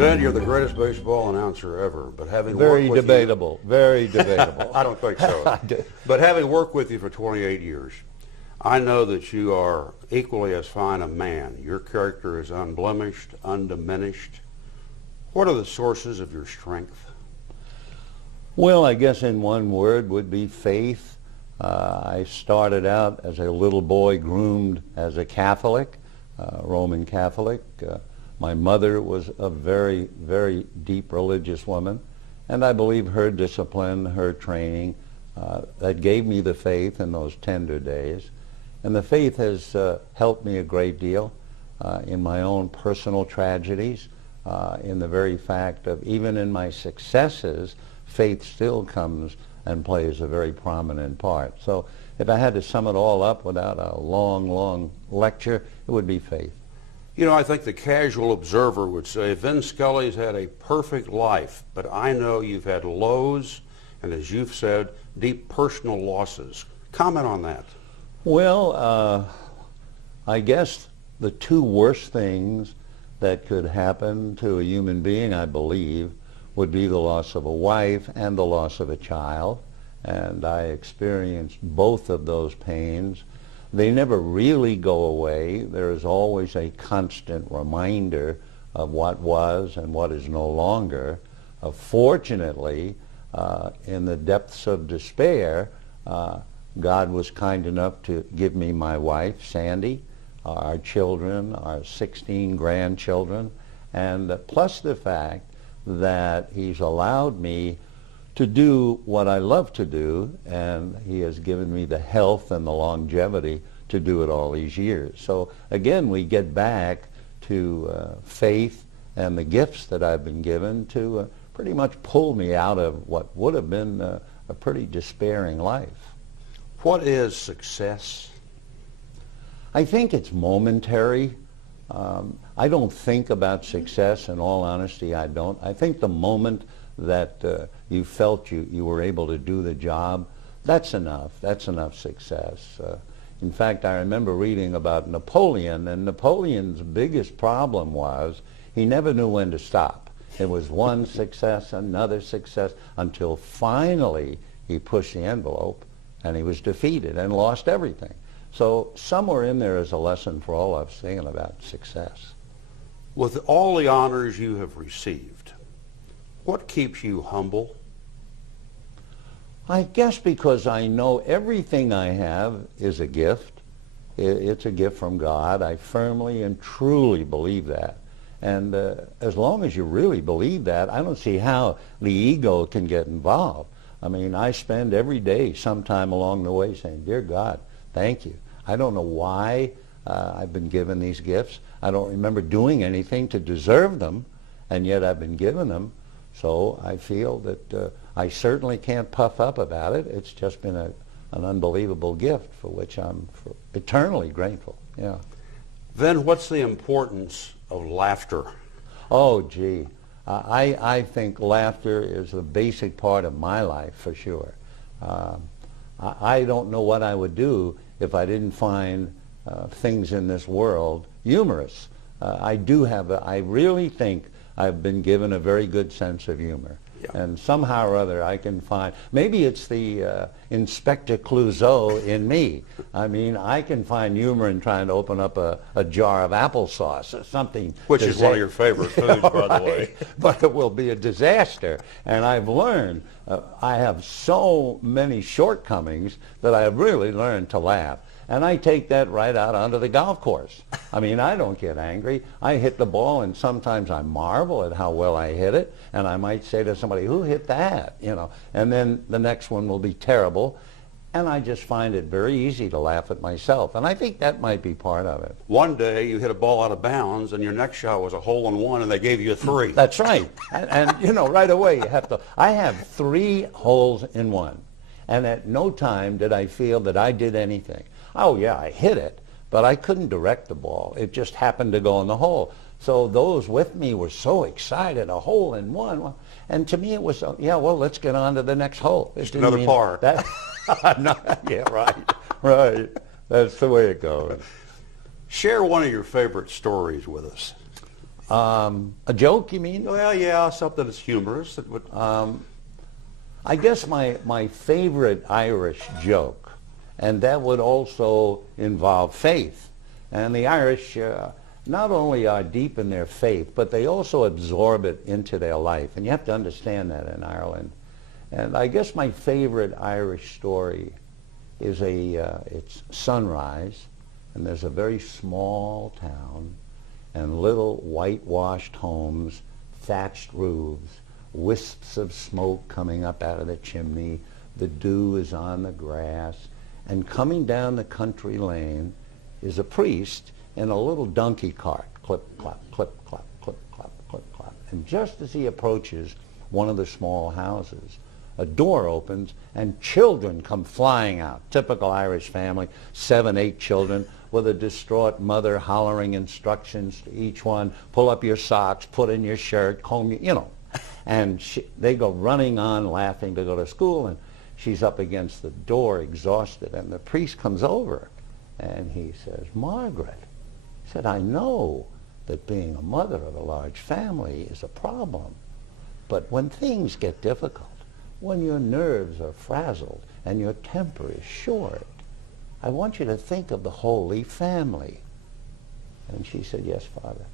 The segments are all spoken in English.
Vin, you're the greatest baseball announcer ever, but having Very worked with debatable, very debatable. I don't think so. But having worked with you for 28 years, I know that you are equally as fine a man. Your character is unblemished, undiminished. What are the sources of your strength? Well, I guess in one word would be faith. I started out as a little boy groomed as a Catholic, Roman Catholic. My mother was a very, very deep religious woman, and I believe her discipline, her training, that gave me the faith in those tender days. And the faith has helped me a great deal in my own personal tragedies, in the very fact of even in my successes, faith still comes and plays a very prominent part. So if I had to sum it all up without a long, long lecture, it would be faith. You know, I think the casual observer would say, Vin Scully's had a perfect life, but I know you've had lows and, as you've said, deep personal losses. Comment on that. Well, I guess the two worst things that could happen to a human being, I believe, would be the loss of a wife and the loss of a child. And I experienced both of those pains. They never really go away. There is always a constant reminder of what was and what is no longer. Fortunately, in the depths of despair, God was kind enough to give me my wife, Sandy, our children, our 16 grandchildren, and plus the fact that He's allowed me to do what I love to do, and He has given me the health and the longevity to do it all these years. So again, we get back to faith and the gifts that I've been given to pretty much pull me out of what would have been a pretty despairing life. What is success? I think it's momentary. I don't think about success, in all honesty, I don't. I think the moment that you felt you were able to do the job, that's enough. That's enough success. In fact, I remember reading about Napoleon, and Napoleon's biggest problem was he never knew when to stop. It was one success, another success, until finally he pushed the envelope and he was defeated and lost everything. So somewhere in there is a lesson for all of us thinking about success. With all the honors you have received, what keeps you humble? I guess because I know everything I have is a gift. It's a gift from God. I firmly and truly believe that. And as long as you really believe that, I don't see how the ego can get involved. I mean, I spend every day sometime along the way saying, Dear God, thank you. I don't know why I've been given these gifts. I don't remember doing anything to deserve them, and yet I've been given them. So I feel that I certainly can't puff up about it. It's just been an unbelievable gift for which I'm eternally grateful. Yeah. Then what's the importance of laughter? Oh, gee. I think laughter is a basic part of my life, for sure. I don't know what I would do if I didn't find things in this world humorous. I really think I've been given a very good sense of humor. Yeah. And somehow or other I can find, maybe it's the Inspector Clouseau in me. I mean, I can find humor in trying to open up a jar of applesauce or something. Which is one of your favorite foods, by the way. But it will be a disaster. And I've learned, I have so many shortcomings that I have really learned to laugh. And I take that right out onto the golf course. I mean, I don't get angry. I hit the ball, and sometimes I marvel at how well I hit it, and I might say to somebody, who hit that? You know, and then the next one will be terrible, and I just find it very easy to laugh at myself, and I think that might be part of it. One day you hit a ball out of bounds, and your next shot was a hole-in-one, and they gave you a 3. That's right. And you know, right away you have to. I have 3 holes in one, and at no time did I feel that I did anything. Oh yeah, I hit it, but I couldn't direct the ball. It just happened to go in the hole. So those with me were so excited, a hole in one. And to me it was, yeah, well, let's get on to the next hole. Just another par. Yeah, right. That's the way it goes. Share one of your favorite stories with us. A joke, you mean? Well, yeah, something that's humorous. That would, I guess my favorite Irish joke, and that would also involve faith. And the Irish not only are deep in their faith, but they also absorb it into their life. And you have to understand that in Ireland. And I guess my favorite Irish story is it's sunrise, and there's a very small town, and little whitewashed homes, thatched roofs, wisps of smoke coming up out of the chimney, the dew is on the grass, and coming down the country lane is a priest in a little donkey cart, clip, clop, clip, clop, clip, clop, clip, clop. And just as he approaches one of the small houses, a door opens and children come flying out. Typical Irish family, 7, 8 children with a distraught mother hollering instructions to each one, pull up your socks, put in your shirt, comb your, you know. And they go running on laughing to go to school, and she's up against the door exhausted, and the priest comes over and he says, Margaret, he said, I know that being a mother of a large family is a problem, but when things get difficult, when your nerves are frazzled and your temper is short, I want you to think of the Holy Family. And she said, yes, Father.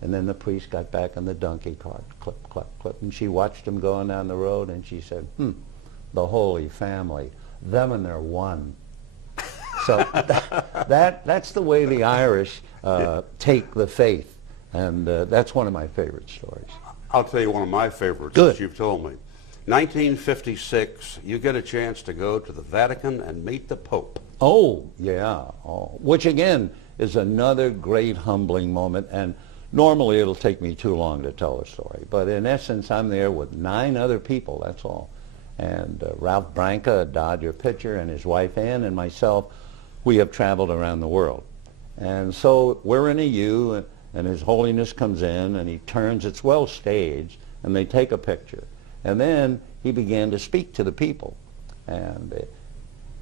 And then the priest got back in the donkey cart, clip, clip, clip, and she watched him going down the road, and she said, the Holy Family, them and their one. So that's the way the Irish take the faith, and that's one of my favorite stories. I'll tell you one of my favorites Good. that you've told me. 1956, you get a chance to go to the Vatican and meet the Pope. Oh, yeah. Oh, which, again, is another great humbling moment. And normally it'll take me too long to tell a story. But in essence, I'm there with 9 other people, that's all. And Ralph Branca, a Dodger pitcher, and his wife Ann, and myself, we have traveled around the world. And so we're in a U, and His Holiness comes in, and he turns, it's well staged, and they take a picture. And then he began to speak to the people. And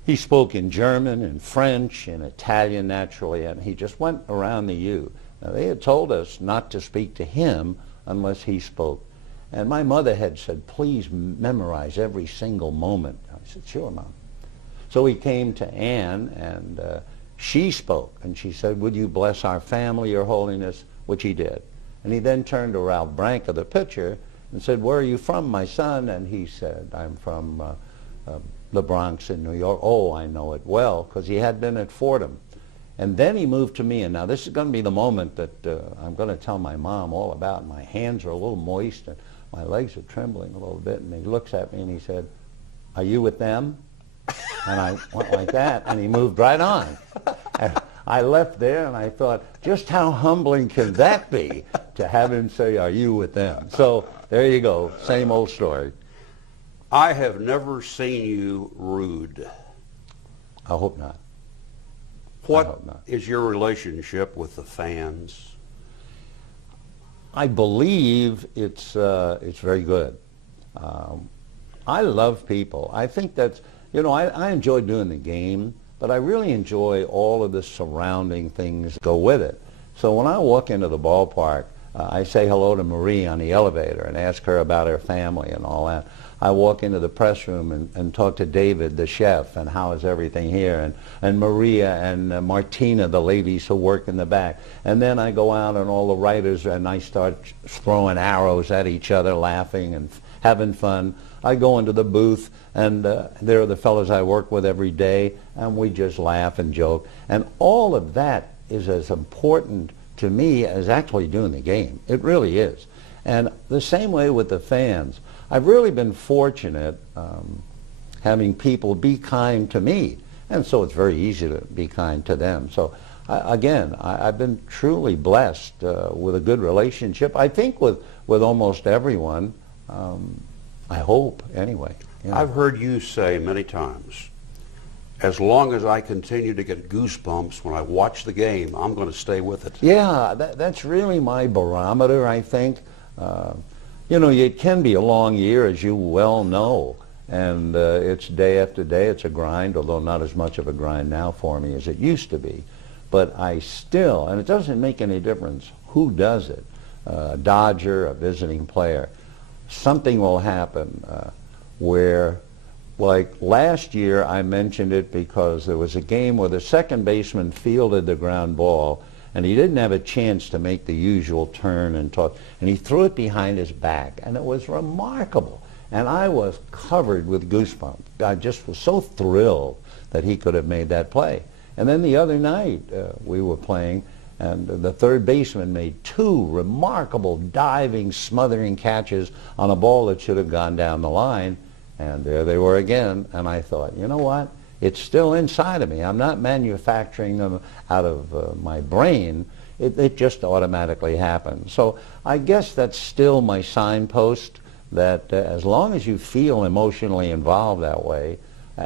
he spoke in German, in French, in Italian, naturally, and he just went around the U. Now, they had told us not to speak to him unless he spoke. And my mother had said, please memorize every single moment. I said, sure, Mom. So he came to Anne, and she spoke, and she said, would you bless our family, Your Holiness, which he did. And he then turned to Ralph Branca, the pitcher, and said, where are you from, my son? And he said, I'm from the Bronx in New York. Oh, I know it well, because he had been at Fordham. And then he moved to me, and now this is going to be the moment that I'm going to tell my mom all about. My hands are a little moist, and my legs are trembling a little bit, and he looks at me and he said, are you with them? And I went like that, and he moved right on. And I left there, and I thought, just how humbling can that be to have him say, are you with them? So there you go, same old story. I have never seen you rude. I hope not. What is your relationship with the fans? I believe it's very good. I love people. I think that's, you know, I enjoy doing the game, but I really enjoy all of the surrounding things that go with it. So when I walk into the ballpark, I say hello to Marie on the elevator and ask her about her family and all that. I walk into the press room and talk to David, the chef, and how is everything here, and Maria and Martina, the ladies who work in the back. And then I go out and all the writers, and I start throwing arrows at each other, laughing and having fun. I go into the booth, and there are the fellows I work with every day, and we just laugh and joke. And all of that is as important to me as actually doing the game. It really is. And the same way with the fans. I've really been fortunate having people be kind to me, and so it's very easy to be kind to them. So I've been truly blessed with a good relationship, I think, with almost everyone. I hope, anyway. Yeah. I've heard you say many times, as long as I continue to get goosebumps when I watch the game, I'm going to stay with it. Yeah, that's really my barometer, I think. You know, it can be a long year, as you well know, and it's day after day. It's a grind, although not as much of a grind now for me as it used to be. But I still, and it doesn't make any difference who does it, a Dodger, a visiting player, something will happen where, like last year, I mentioned it because there was a game where the second baseman fielded the ground ball and he didn't have a chance to make the usual turn and toss, and he threw it behind his back, and it was remarkable. And I was covered with goosebumps. I just was so thrilled that he could have made that play. And then the other night we were playing, and the third baseman made two remarkable diving, smothering catches on a ball that should have gone down the line. And there they were again. And I thought, you know what? It's still inside of me. I'm not manufacturing them out of my brain. It just automatically happens. So I guess that's still my signpost, that as long as you feel emotionally involved that way,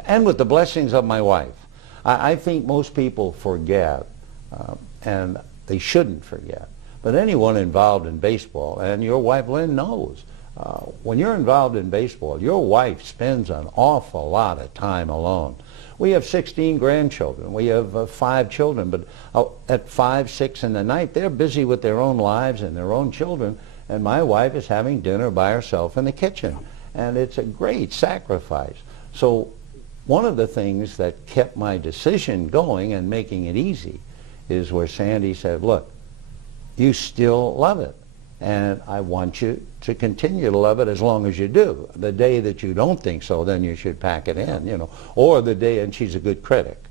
and with the blessings of my wife, I think most people forget, and they shouldn't forget. But anyone involved in baseball, and your wife Lynn knows, when you're involved in baseball, your wife spends an awful lot of time alone. We have 16 grandchildren. We have 5 children, but at 5, 6 in the night, they're busy with their own lives and their own children, and my wife is having dinner by herself in the kitchen. And it's a great sacrifice. So one of the things that kept my decision going and making it easy is where Sandy said, look, you still love it, and I want you to continue to love it as long as you do. The day that you don't think so, then you should pack it in, you know. Or the day, and she's a good critic,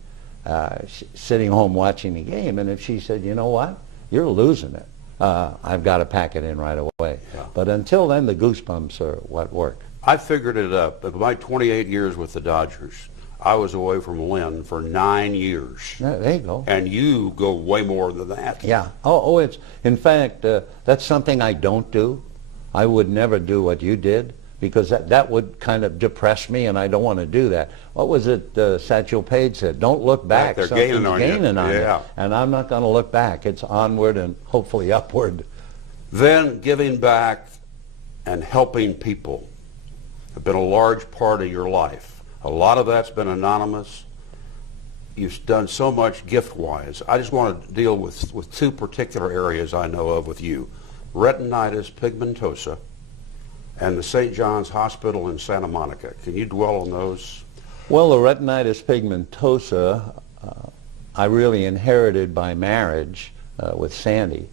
sitting home watching the game, and if she said, you know what, you're losing it, I've got to pack it in right away. Yeah. But until then, the goosebumps are what work. I figured it up. But my 28 years with the Dodgers, I was away from Lynn for 9 years. Yeah, there you go. And you go way more than that. Yeah. It's, in fact, that's something I don't do. I would never do what you did, because that would kind of depress me, and I don't want to do that. What was it Satchel Paige said? Don't look back. They're Something's gaining on you. You. And I'm not going to look back. It's onward and hopefully upward. Then giving back and helping people have been a large part of your life. A lot of that's been anonymous. You've done so much gift-wise. I just want to deal with 2 particular areas I know of with you. Retinitis pigmentosa and the St. John's Hospital in Santa Monica. Can you dwell on those? Well, the retinitis pigmentosa, I really inherited by marriage with Sandy.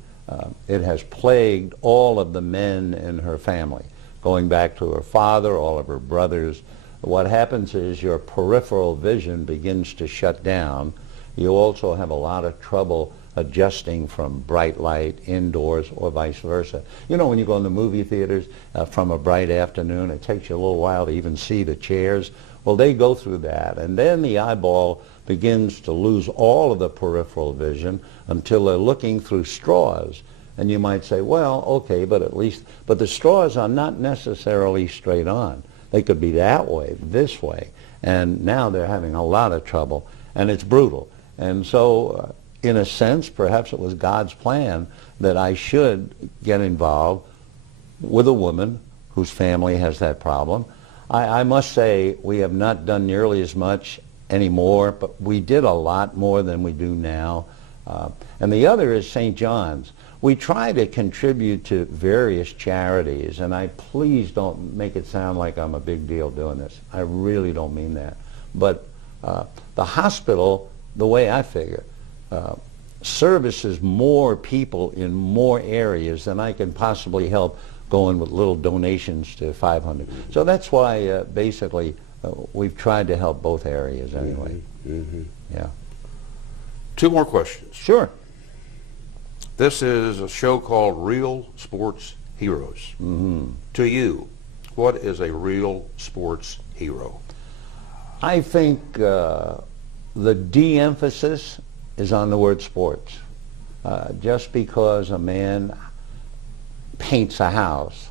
It has plagued all of the men in her family, going back to her father, all of her brothers. What happens is your peripheral vision begins to shut down. You also have a lot of trouble adjusting from bright light indoors or vice versa. You know, when you go in the movie theaters from a bright afternoon, it takes you a little while to even see the chairs. Well, they go through that, and then the eyeball begins to lose all of the peripheral vision until they're looking through straws. And you might say, well, okay, but the straws are not necessarily straight on. They could be that way, this way, and now they're having a lot of trouble, and it's brutal. And so, in a sense, perhaps it was God's plan that I should get involved with a woman whose family has that problem. I must say we have not done nearly as much anymore, but we did a lot more than we do now. And the other is St. John's. We try to contribute to various charities, and please don't make it sound like I'm a big deal doing this. I really don't mean that. But the hospital, the way I figure, services more people in more areas than I can possibly help going with little donations to 500. So that's why basically we've tried to help both areas anyway. Mm-hmm. Yeah. 2 more questions. Sure. This is a show called Real Sports Heroes. Mm-hmm. To you, what is a real sports hero? I think the de-emphasis is on the word sports. Just because a man paints a house,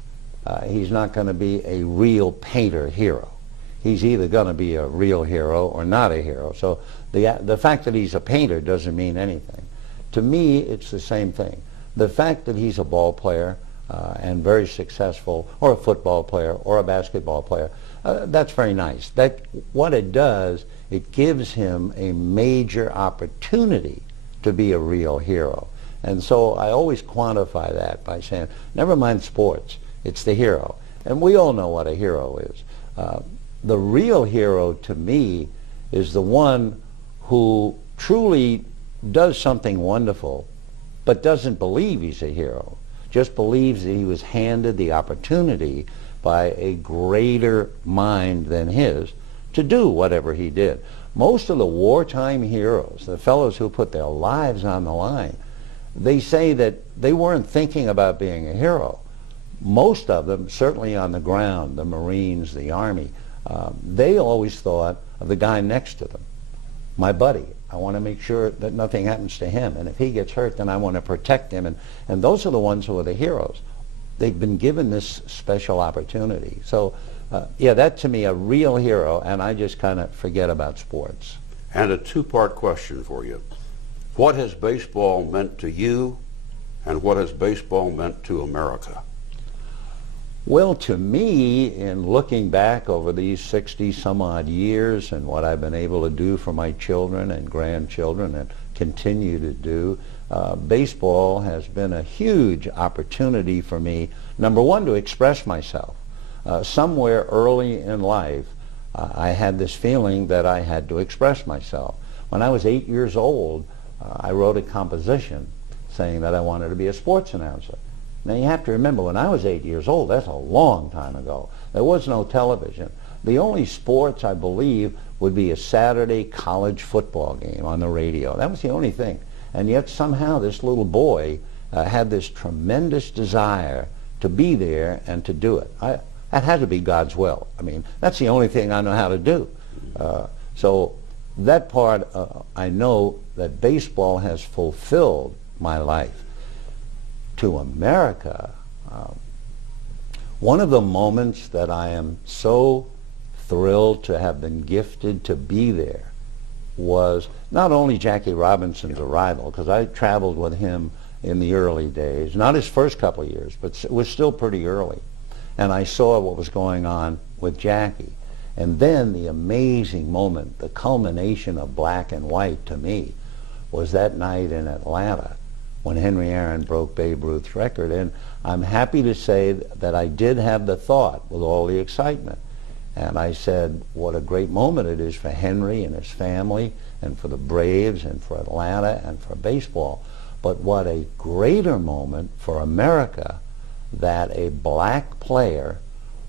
he's not going to be a real painter hero. He's either going to be a real hero or not a hero. So the fact that he's a painter doesn't mean anything. To me, it's the same thing. The fact that he's a ball player and very successful, or a football player, or a basketball player, that's very nice. What it does, it gives him a major opportunity to be a real hero. And so I always quantify that by saying, never mind sports, it's the hero. And we all know what a hero is. The real hero to me is the one who truly does something wonderful, but doesn't believe he's a hero, just believes that he was handed the opportunity by a greater mind than his to do whatever he did. Most of the wartime heroes, the fellows who put their lives on the line, they say that they weren't thinking about being a hero. Most of them, certainly on the ground, the Marines, the Army, they always thought of the guy next to them. My buddy, I want to make sure that nothing happens to him, and if he gets hurt, then I want to protect him. And those are the ones who are the heroes. They've been given this special opportunity. So, yeah, that to me, a real hero, and I just kind of forget about sports. And a two-part question for you. What has baseball meant to you, and what has baseball meant to America? Well, to me, in looking back over these 60-some-odd years and what I've been able to do for my children and grandchildren and continue to do, baseball has been a huge opportunity for me, number one, to express myself. Somewhere early in life, I had this feeling that I had to express myself. When I was 8 years old, I wrote a composition saying that I wanted to be a sports announcer. Now you have to remember, when I was 8 years old, that's a long time ago. There was no television. The only sports, I believe, would be a Saturday college football game on the radio. That was the only thing. And yet somehow this little boy had this tremendous desire to be there and to do it. That had to be God's will. I mean, that's the only thing I know how to do. So that part, I know that baseball has fulfilled my life. To America, one of the moments that I am so thrilled to have been gifted to be there was not only Jackie Robinson's arrival, because I traveled with him in the early days, not his first couple of years, but it was still pretty early. And I saw what was going on with Jackie. And then the amazing moment, the culmination of black and white to me, was that night in Atlanta when Henry Aaron broke Babe Ruth's record. And I'm happy to say that I did have the thought with all the excitement. And I said, what a great moment it is for Henry and his family and for the Braves and for Atlanta and for baseball. But what a greater moment for America that a black player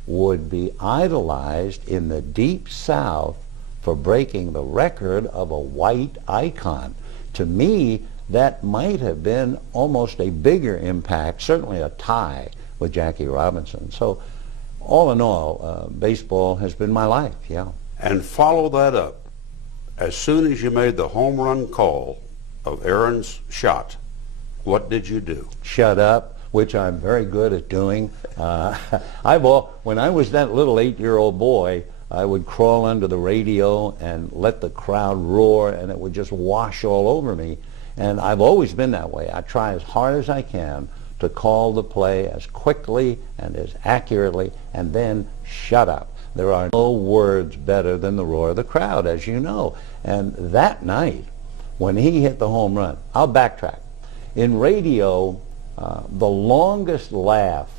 would be idolized in the Deep South for breaking the record of a white icon. To me, that might have been almost a bigger impact, certainly a tie with Jackie Robinson. So all in all, baseball has been my life, yeah. And follow that up. As soon as you made the home run call of Aaron's shot, what did you do? Shut up, which I'm very good at doing. When I was that little 8-year-old boy, I would crawl under the radio and let the crowd roar, and it would just wash all over me. And I've always been that way. I try as hard as I can to call the play as quickly and as accurately, and then shut up. There are no words better than the roar of the crowd, as you know. And that night, when he hit the home run, I'll backtrack. In radio, the longest laugh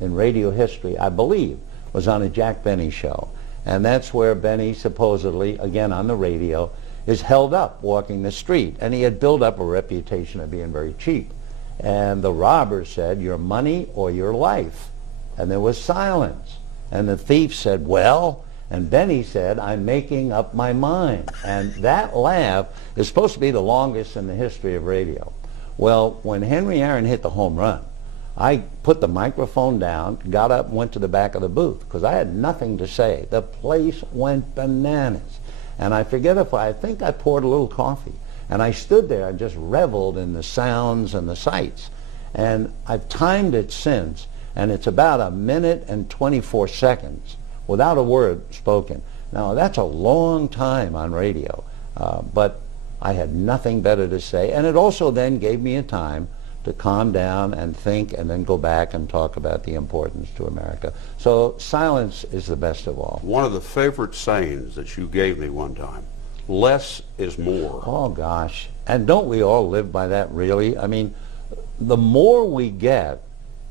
in radio history, I believe, was on a Jack Benny show. And that's where Benny supposedly, again on the radio, is held up walking the street. And he had built up a reputation of being very cheap. And the robber said, your money or your life? And there was silence. And the thief said, well, and Benny said, I'm making up my mind. And that laugh is supposed to be the longest in the history of radio. Well, when Henry Aaron hit the home run, I put the microphone down, got up, and went to the back of the booth because I had nothing to say. The place went bananas. And I think I poured a little coffee. And I stood there and just reveled in the sounds and the sights. And I've timed it since, and it's about 1 minute and 24 seconds without a word spoken. Now, that's a long time on radio, but I had nothing better to say. And it also then gave me a time to calm down and think and then go back and talk about the importance to America. So silence is the best of all. One of the favorite sayings that you gave me one time, less is more. Oh gosh, and don't we all live by that really? I mean, the more we get,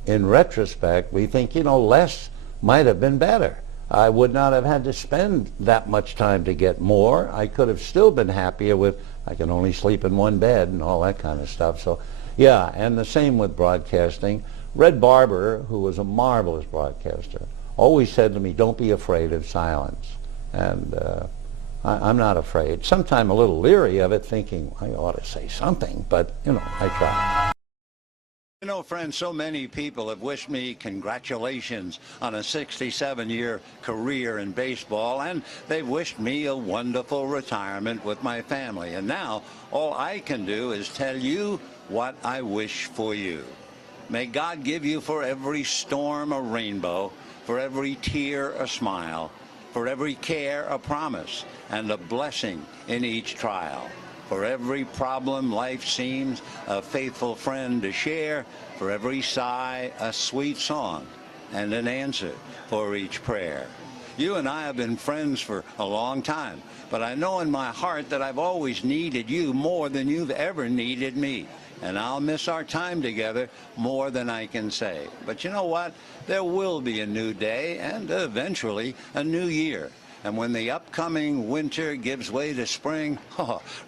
in retrospect, we think, less might have been better. I would not have had to spend that much time to get more. I could have still been happier with, I can only sleep in one bed and all that kind of stuff. So, yeah, and the same with broadcasting. Red Barber, who was a marvelous broadcaster, always said to me, don't be afraid of silence. And I'm not afraid. Sometimes a little leery of it, thinking I ought to say something, but, I try. Friends, so many people have wished me congratulations on a 67-year career in baseball, and they've wished me a wonderful retirement with my family. And now, all I can do is tell you what I wish for you. May God give you for every storm a rainbow, for every tear a smile, for every care a promise, and a blessing in each trial. For every problem life seems a faithful friend to share, for every sigh a sweet song, and an answer for each prayer. You and I have been friends for a long time, but I know in my heart that I've always needed you more than you've ever needed me. And I'll miss our time together more than I can say. But you know what? There will be a new day and eventually a new year. And when the upcoming winter gives way to spring,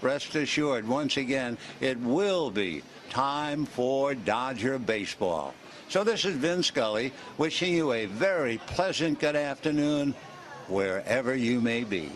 rest assured, once again, it will be time for Dodger baseball. So this is Vin Scully wishing you a very pleasant good afternoon wherever you may be.